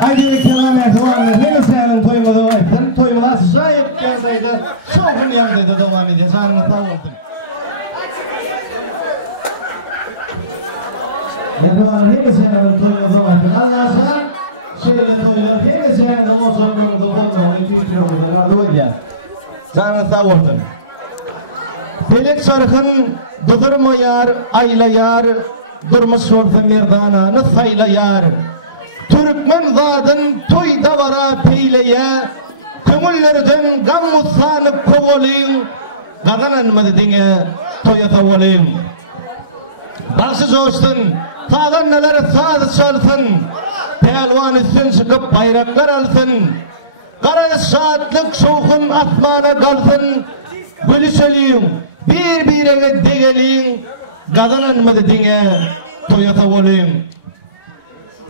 Haydi kelamet olanlar hele senin toymadı ayıptın. Toymalar şayet gelseydi çoğun yerdeydi devam ediyor. Canını sağ oldun. Yapılan hele senin toymadı ayıptın. Allah'ın şöyle toylar hele senin o sorumluluğu olmalı. Tüyüyor burada. Canını sağ oldun. Felek sarhın dudurmayar, aylayar, durmuş olsa merdananı saylayar. Türkmen zadın toyda vara peyleye, kömüllerden gam musanıp kovalayın, kazananmadı dine toya tavalayın. Baksız olsun, sağdan neler sağdı çalsın, pelvan üstün çıkıp bayraklar alsın, kara saatlik şoğun asmana kalsın, bölüşeliyim, birbirine degeliyin, kazananmadı dine toya tavalayın.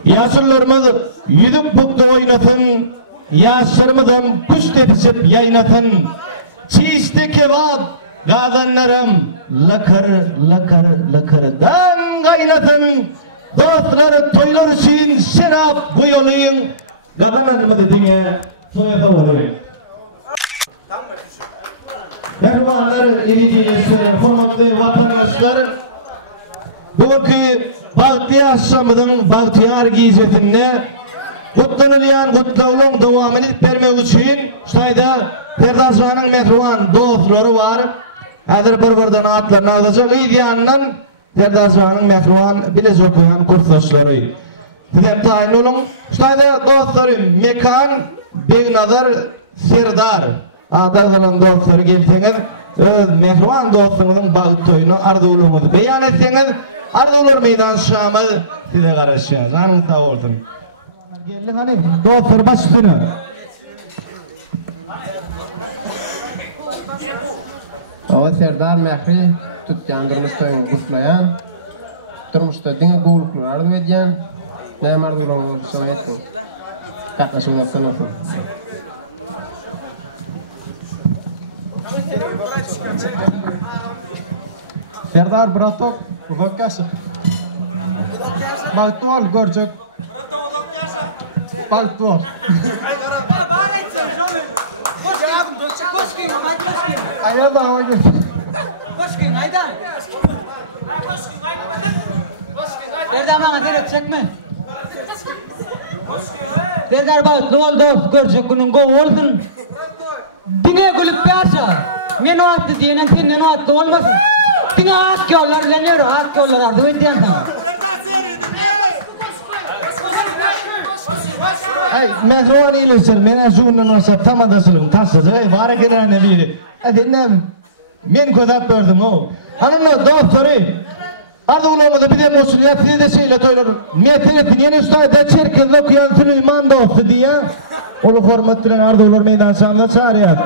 Yaşlılarımız yüdük bukta oynatın, yaşlarımızdan kuş tepişip yaynatın. Çiğiste kebap, gazanlarım lakır lakır lakırdan kaynatın. Dostları toylar için şerap bu yolayın, kazananımızı dine toya tavalayın. Merhabalar, ilgilisi, hormatlı vatandaşlar. Bugünkü Bahtiyar Şam'ın Bahtiyar gizetinde kutlanılayan kutlavlığın devamını vermek için şayda Ferdazvan'ın mehruvan dostları var. Hazır bir-birden atlarını alacak ideyandan Ferdazvan'ın mehruvan bilez okuyan kursdaşları. Sizler tayin olun. Şayda dostlarım Mekan, Begnazar, Serdar adlarının dostları gelseniz mehruvan dostlarının bağıt toyunu arzuğuluğumuzu beyan etseniz arzuğulur meydan şamı size karışacağız. Anında oldun. Gelin hani dostlar baş üstünü. O Serdar Mehri tutgan durmuş toyunu kutlayan, durmuşta dine guluklar arzu ediyen, ne marduğulağını oluşan etsin. Katlaşımda sınıfın. Serdar Bratok, Uvakası. Baltual, Gorcuk. Baltual. Ayada hava gör. Koşkin aydan. Serdar bana terek çekme. Serdar bak doğal dost görecek günün go olsun. Dine gülüp yaşa. Men o attı diyenen senin o attı olmasın. Dine hak yollar deniyor, hak yollar ardı ediyen sana. Hey, mehruvan iyileşir, mene şunun olsa tam adasılım, taşsız, hey, var kenarına biri. Efendim, men közap gördüm o. Hanımla dostları, arzuğulağımızda bir de mesuliyet size de şeyle toylar. Meselesini yeni ustayda çerkezde okuyan Süleyman dostu diye, onu hormatlayan arzuğular meydan şamda çağırıyor.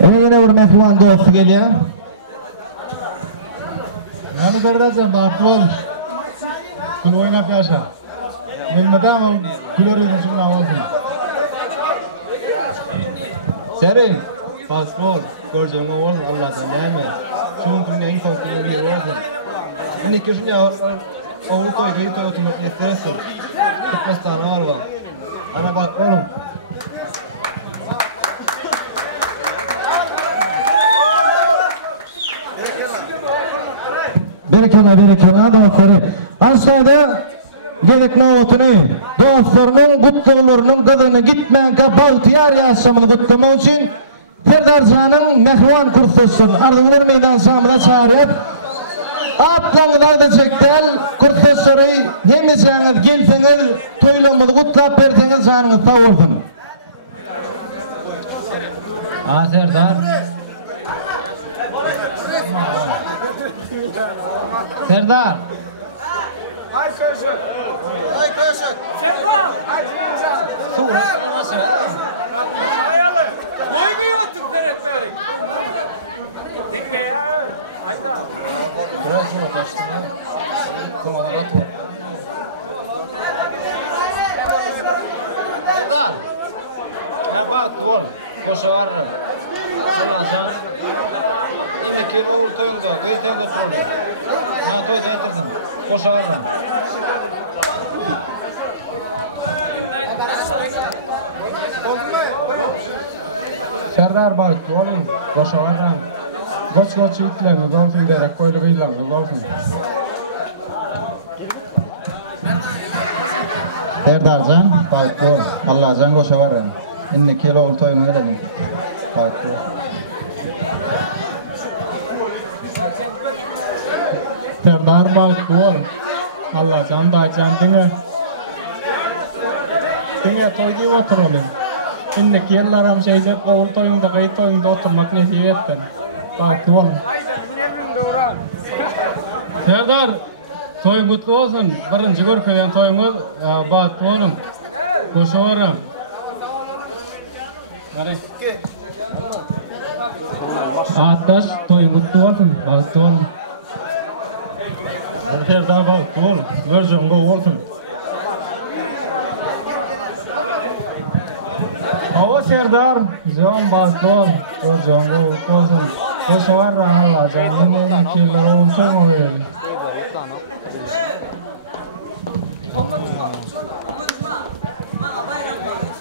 Yine bir mehruvan dostu geliyor. Yani Serdar Baltual. Kun oynap yaşa. Bilmeden kulör yüzünden olsun. Serin, Baltual, Gorcuk olsun Allah'tan neyme. Şunun tümünü en korktuğunu bir olsun. Şimdi kişinin oğlu toydu, toy oturmak yetersin. 45 tane var bak. Ana bak oğlum. Berekana dostları. Aşağıda gerekli otunu dostlarının kutluğlarının kadını gitmeyen ki Bahtiyar yaşamını kutlama için Ferdarcan'ın mehruvan kurslusun. Arzuğulur meydan şamına çağırıp atlanılar da çektel kurslusları hemeseniz gelseniz toylamını kutlap verseniz canınız sağ olsun. Ha Serdar. Serdar. Ay köşük. Ay köşük. Ay cincan. Sonra nasıl? Biraz sonra kaçtım ya. Kamalara atma. Bak dur. Koşarım. Sana İyi ki o toyunda, gözden götürün. Ha toyda yatırdın. Koşarım. Serdar Baltual, koşarım. Goç itlerini golfün derek koylu kıyılarını golfün. Serdarcan, Baytol, Allahcan koşa varın. İnni kilo ol toyunu edelim. Baytol. Serdar Baytol, Allahcan daycan dinge toydu oturalım. İnni kiyellaram şeyce oğul toyunda kayıt toyunda oturmak nesip ettin. Baytol. Serdar, toy mutlu olsun. Birinci görkeyen toyumuz Baytol'um. Koşa varın. Ataş toy mutlu olsun. Baytol. Serdar Baytol, verjonga olsun. Hava Serdar, John Baytol, verjonga olsun. Koşa varın Allah canını kirler olsun o verin.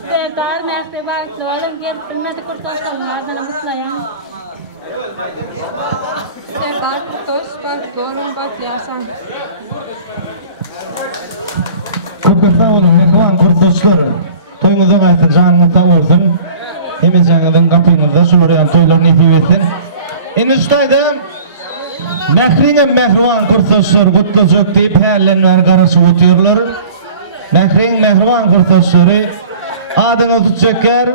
Serdar Mehdi Baytol'um gelip bilmedi kurtuluşlarından mutlayan. Serdar Kurtoş Baytol'um Batyasan. Köpürte olun, mehman kurtuluşlar. Toyunuza kaytın, canınızda olsun. Hemizcanıdın kapıyınızda şurayan toylarını ipip etsin. Eniştaydım. Mehri'nin mehrivan kurtuluşlar kutlucuk deyip herlenler karışı otuyorlar. Mehri'nin mehrivan kurtuluşları adını tutacaklar.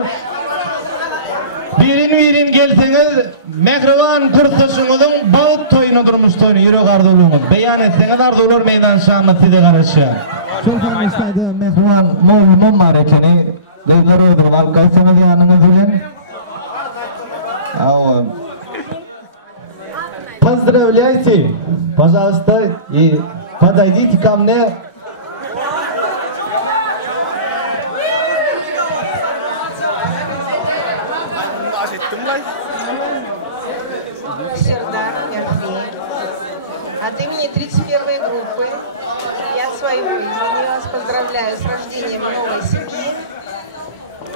Birin gelseniz mehrivan kurtuluşunuzun bağıt toyunu durmuş toyunu yürek ardoluğunuz. Beyan etseniz ardolur meydan şahmet size karışı. Sultan eniştaydım mehrivan mol marekeni Gıylar ödüm, alkaysanız yanınız ulen. Поздравляйте, пожалуйста, и подойдите ко мне. Сердар Мехри, от имени 31-й группы и от своего имени вас поздравляю с рождением новой семьи.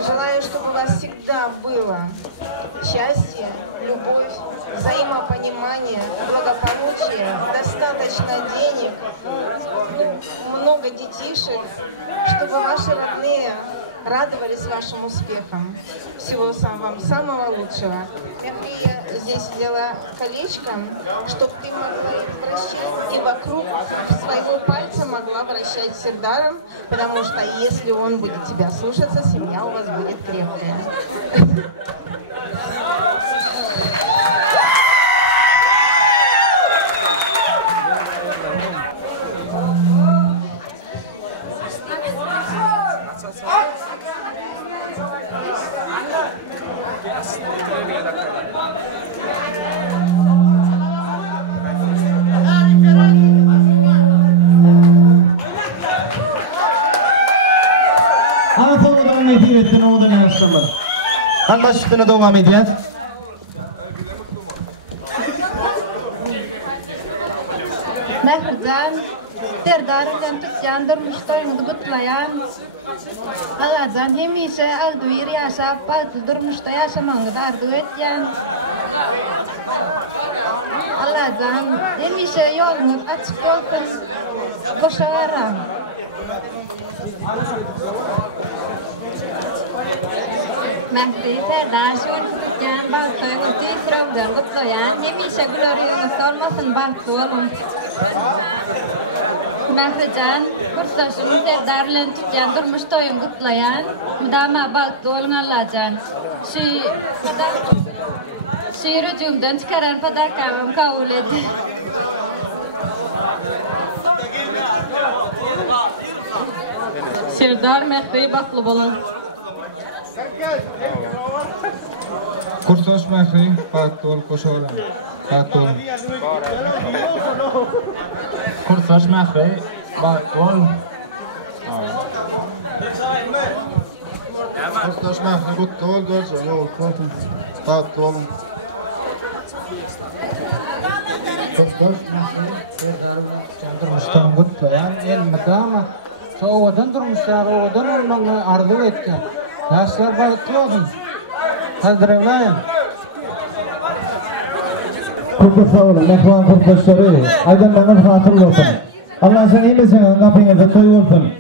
Желаю, чтобы у вас всегда было счастье, любовь, взаимопонимание, благополучие, достаточно денег, много детишек, чтобы ваши родные радовались вашим успехам. Всего вам самого лучшего. Я здесь сделала колечко, чтобы ты могла вращать и вокруг своего пальца могла вращать Сердаром, потому что если он будет тебя слушаться, семья у вас будет крепкая. Anadolu'dan netiyetin oğudun yaşamı. Anlaştığına devam edeceğiz. Mehrican, Serdar'ın tutcan durmuştoyunu kutlayan. Allah'tan hemişe aldığır yaşap, altı durmuşta yaşamanı arzu etken. Allah'tan hemişe yolunuz açık olsun, koşaran. Mehri Serdar şun tutcan, baltoyunu tüytürümden kutlayan, hemişe gloriyonuz olmasın baltoyun. Mehrican, kurtaşımın Serdar'la tutcan durmuş toyun kutlayan, müdama baltı olun Allah'can. Şu yürücüğümden çıkaran padakamım kabul edin. Serdar Mehri'yi baklı bulun. Kurtoş Mehri, Baytol koşa varın. Baytol. Kurtoş Mehri, Baytol. Kurtoş Mehri, Baytol, verjonga olsun. Baytol. Kurtoş Mehri, Serdar'ın durmuştan kutlayan, elmede ama soğudan durmuşlar, oğudan olmanı arzu etken. Yaşlar balıklı olsun. Hazırlayın. Kurtulsa olun, mehrivan kurtuluşları. Aydın bana hatırlı olsun. Allah sen iyi misin? Kapınızda toy olsun.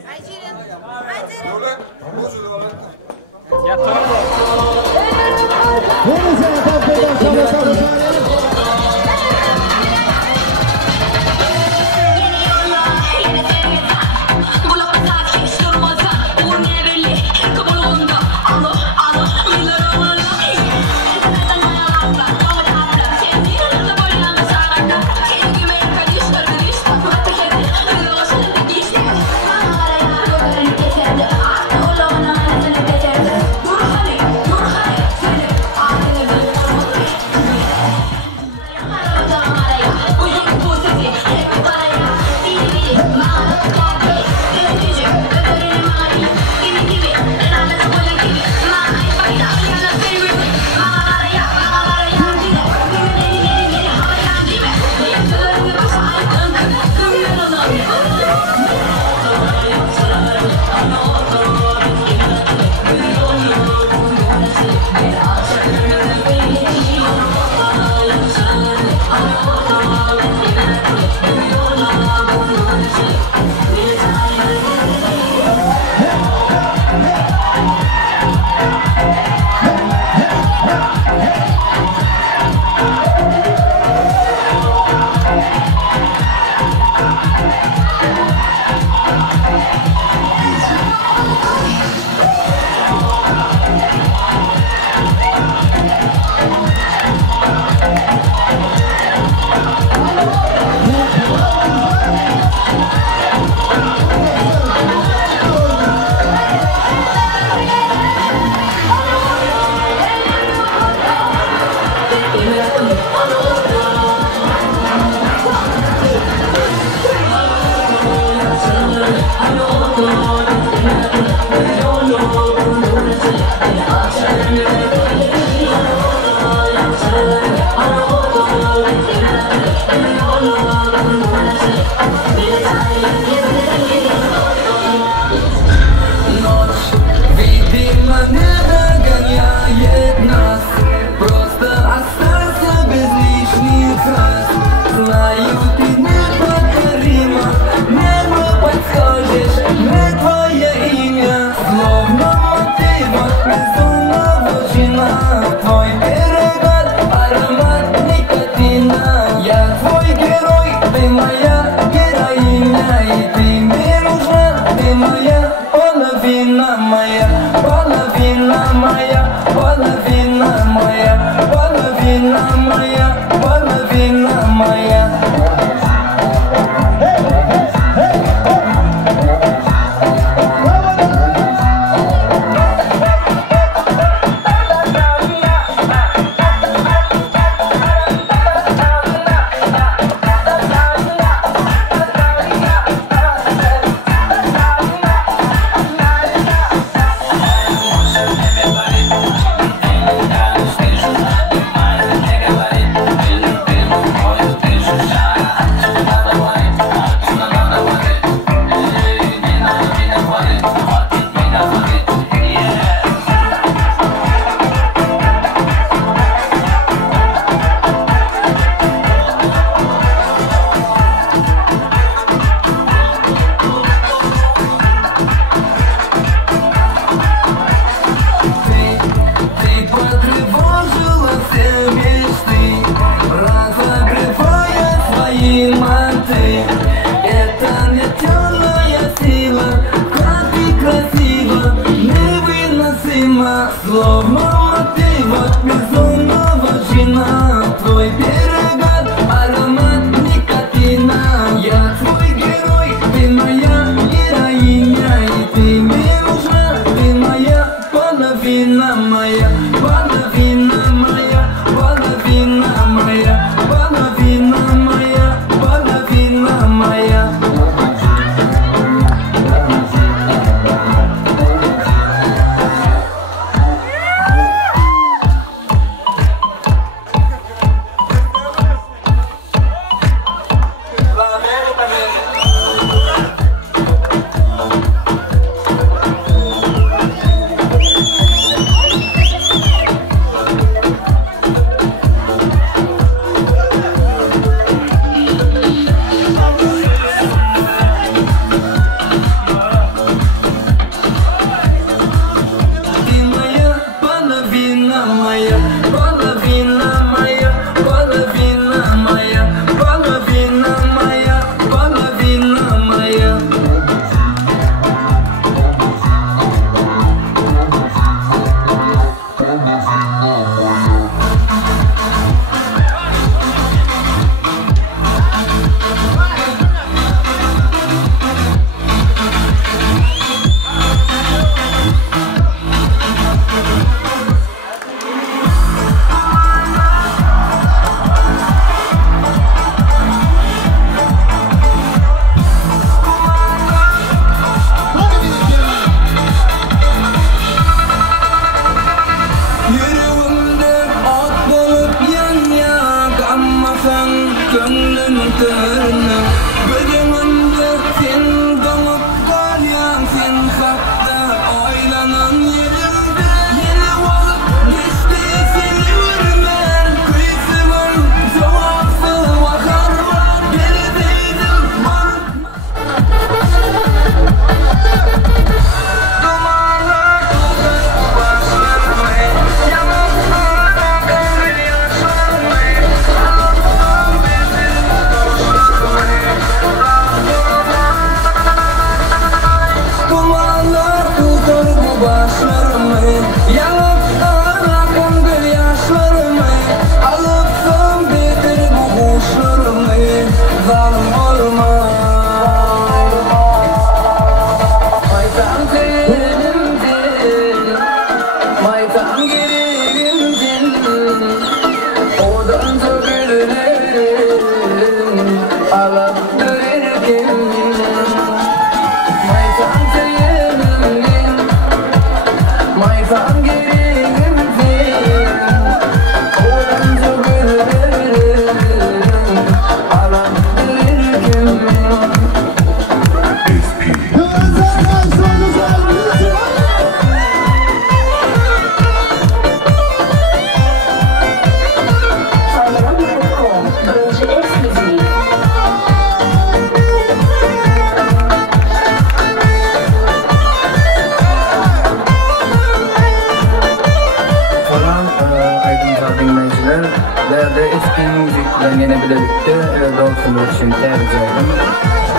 Ben yine bile bitti. Dolsun için tercih ettim.